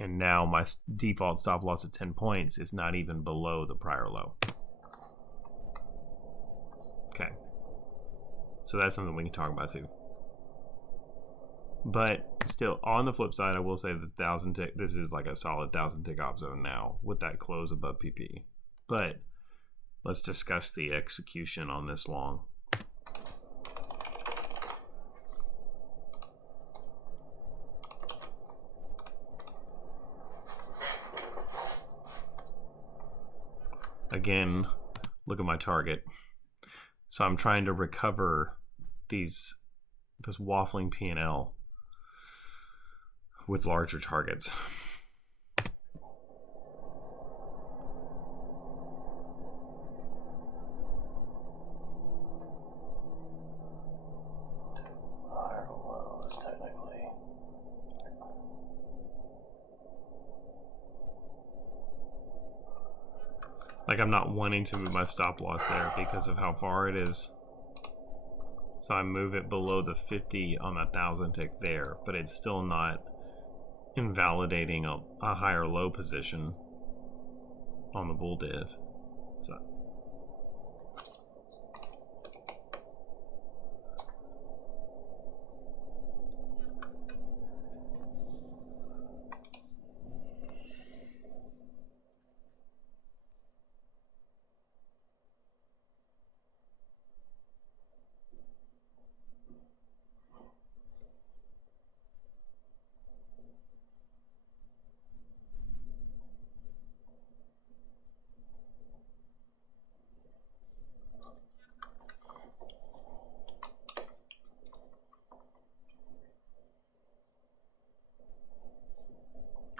And now my default stop loss at 10 points is not even below the prior low. Okay. So that's something we can talk about too. But still, on the flip side, I will say the 1,000 tick, this is like a solid 1,000 tick op zone now with that close above PP. But let's discuss the execution on this long. Again, look at my target. So I'm trying to recover this waffling P&L with larger targets. Higher or lows, technically. Like, I'm not wanting to move my stop loss there because of how far it is. So I move it below the 50 on a 1,000 tick there, but it's still not invalidating a higher low position on the bull div. So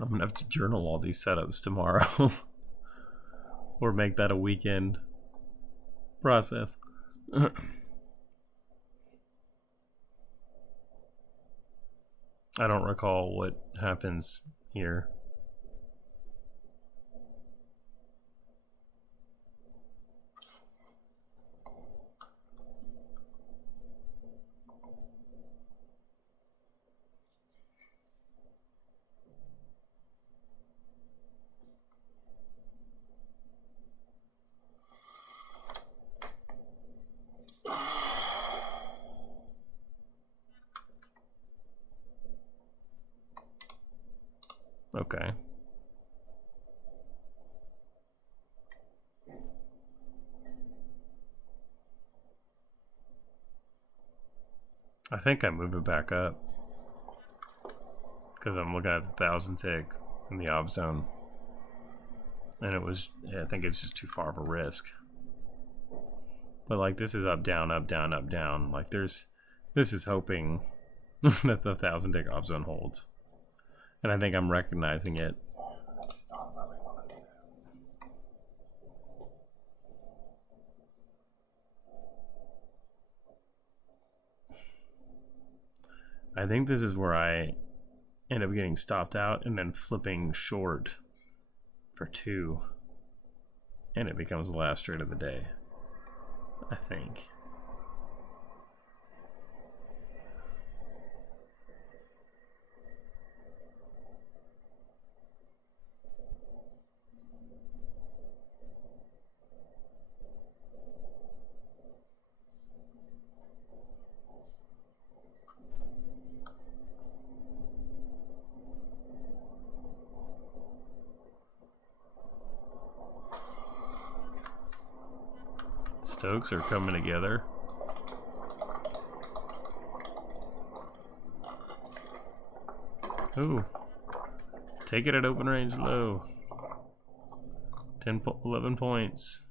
I'm gonna have to journal all these setups tomorrow. Or make that a weekend process. I don't recall what happens here. Okay. I think I move it back up because I'm looking at the 1,000 tick in the op zone, and I think it's just too far of a risk. But like, this is up down up down up down. Like, this is hoping that the 1,000 tick op zone holds, and I think I'm recognizing it. I think this is where I end up getting stopped out and then flipping short for 2, and it becomes the last trade of the day, I think. Stokes are coming together. Ooh. Take it at open range low. 11 points.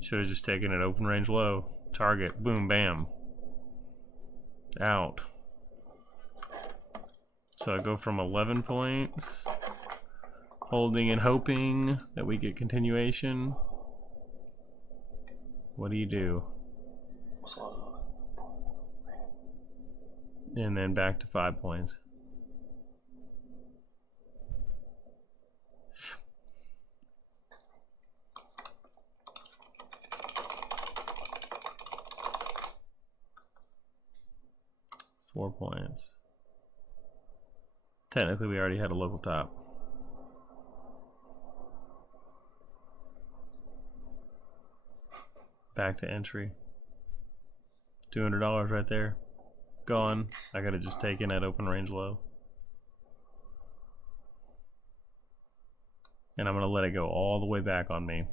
Should have just taken it open range low. Target. Boom, bam. Out. So I go from 11 points. Holding and hoping that we get continuation. What do you do? And then back to 5 points. $4 points. Technically, we already had a local top. Back to entry. $200 right there. Gone. I could have just taken at open range low. And I'm going to let it go all the way back on me.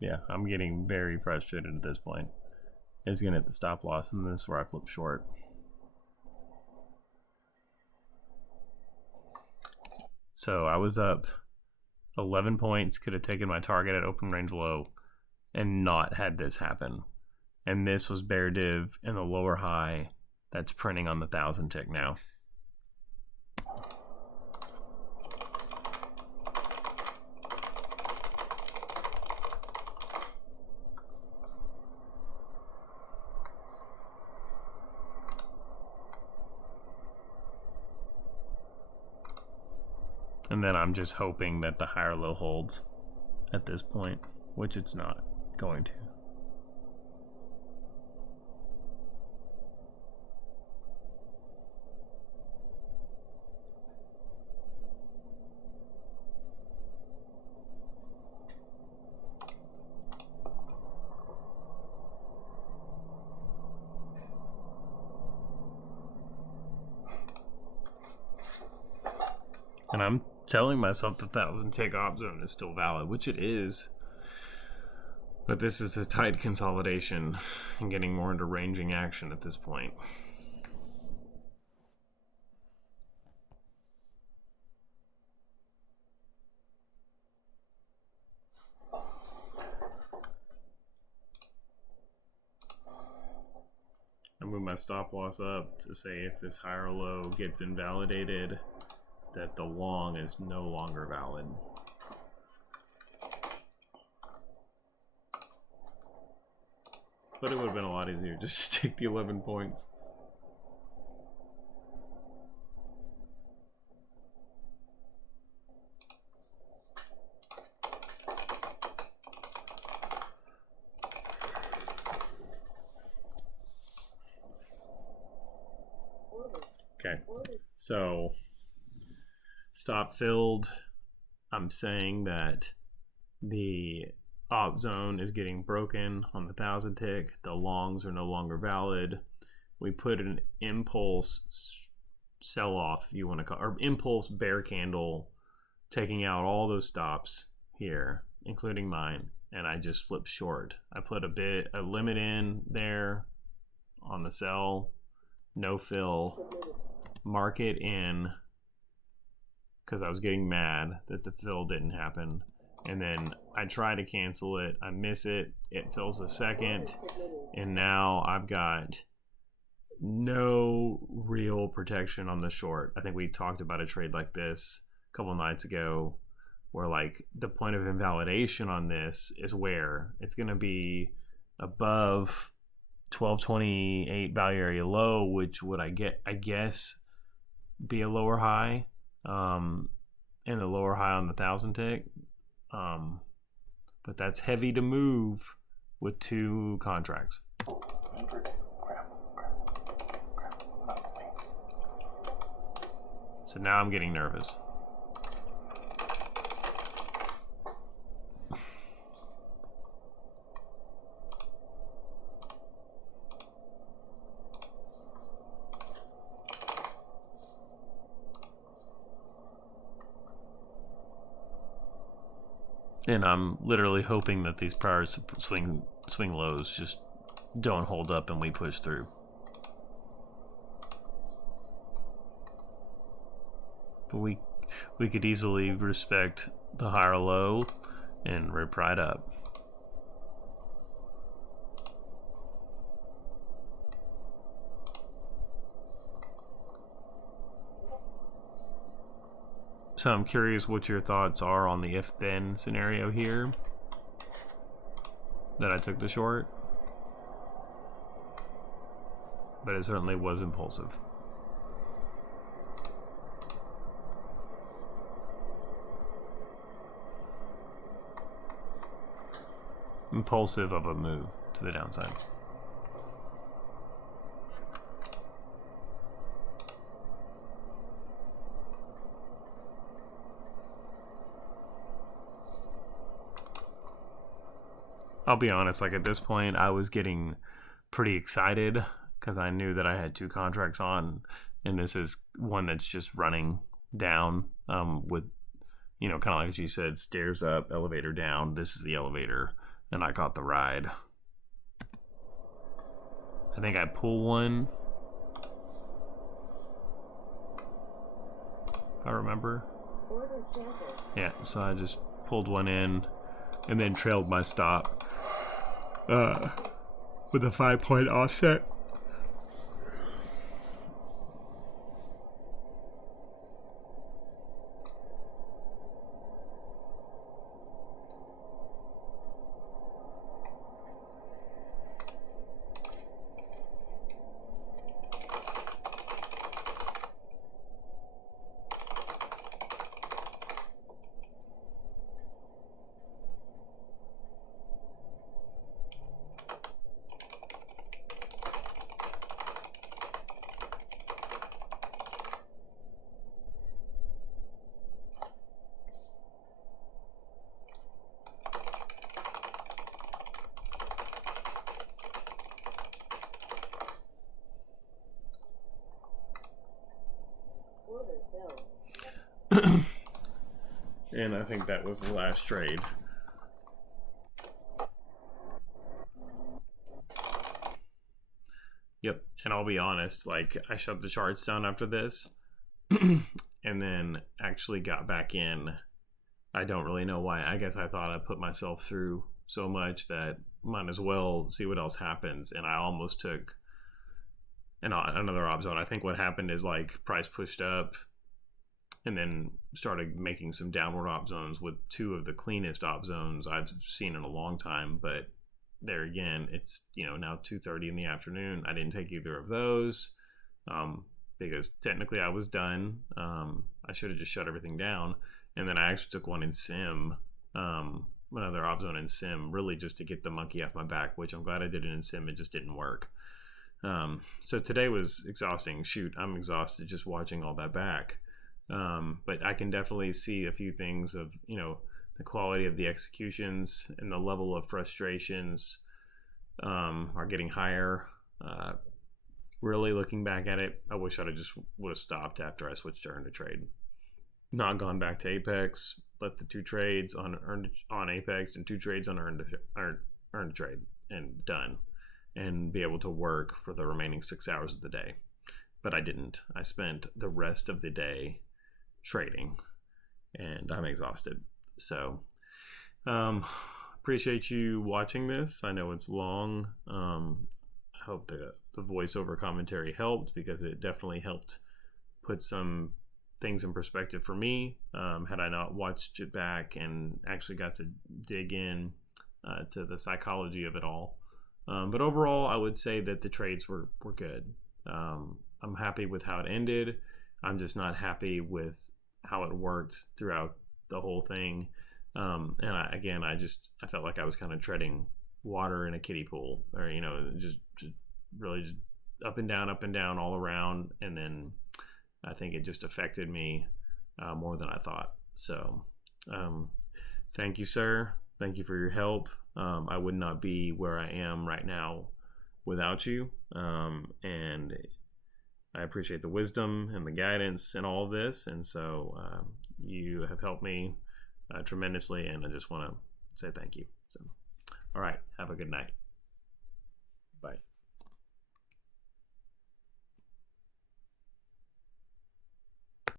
Yeah, I'm getting very frustrated at this point. It's going to hit the stop loss, and this is where I flip short. So I was up 11 points, could have taken my target at open range low and not had this happen. And this was bear div in the lower high that's printing on the 1,000 tick now. And then I'm just hoping that the higher low holds at this point, which it's not going to. And I'm telling myself the 1,000 tick op zone is still valid, which it is. But this is a tight consolidation and getting more into ranging action at this point. I move my stop loss up to say if this higher low gets invalidated, that the long is no longer valid. But it would have been a lot easier just to take the 11 points. Okay, so stop filled. I'm saying that the op zone is getting broken on the 1,000 tick. The longs are no longer valid. We put an impulse sell off, if you want to call, or impulse bear candle, taking out all those stops here, including mine, and I just flipped short. I put a limit in there on the sell, no fill, market in, because I was getting mad that the fill didn't happen. And then I try to cancel it. I miss it. It fills a second. And now I've got no real protection on the short. I think we talked about a trade like this a couple nights ago where like the point of invalidation on this is where it's going to be above 1228 value area low, which would I guess be a lower high, and the lower high on the 1,000 tick. But that's heavy to move with two contracts. So now I'm getting nervous. And I'm literally hoping that these prior swing lows just don't hold up and we push through. But we could easily respect the higher low and rip right up. So I'm curious what your thoughts are on the if-then scenario here that I took the short. But it certainly was impulsive. Impulsive of a move to the downside. I'll be honest, like at this point, I was getting pretty excited because I knew that I had two contracts on, and this is one that's just running down with, you know, kind of like you said, stairs up, elevator down. This is the elevator, and I got the ride. I think I pull one, if I remember. Order canceled. Yeah, so I just pulled one in and then trailed my stop with a 5-point offset. Order filled. And I think that was the last trade. Yep, and I'll be honest, like, I shut the charts down after this and then actually got back in. I don't really know why. I guess I thought I put myself through so much that might as well see what else happens. And I almost took another op zone. I think what happened is, like, price pushed up and then started making some downward op zones with two of the cleanest op zones I've seen in a long time. But there again, it's, you know, now 2:30 in the afternoon. I didn't take either of those because technically I was done. I should have just shut everything down. And then I actually took one in sim, another op zone in sim, really just to get the monkey off my back, which I'm glad I did it in sim. It just didn't work. So today was exhausting. Shoot, I'm exhausted just watching all that back. But I can definitely see a few things of, you know, the quality of the executions and the level of frustrations are getting higher. Really looking back at it, I wish I'd have just would have stopped after I switched to earn to trade. Not gone back to Apex, let the 2 trades on Apex and 2 trades on earn to trade and done, and be able to work for the remaining 6 hours of the day. But I didn't. I spent the rest of the day trading, and I'm exhausted. So appreciate you watching this. I know it's long. I hope the voiceover commentary helped, because it definitely helped put some things in perspective for me. Had I not watched it back and actually got to dig in to the psychology of it all. But overall, I would say that the trades were good. I'm happy with how it ended. I'm just not happy with how it worked throughout the whole thing. And I felt like I was kind of treading water in a kiddie pool, or, you know, just really just up and down all around. And then I think it just affected me more than I thought. So thank you, sir. Thank you for your help. I would not be where I am right now without you. And I appreciate the wisdom and the guidance and all of this. And so you have helped me tremendously, and I just want to say thank you. So, all right, have a good night. Bye.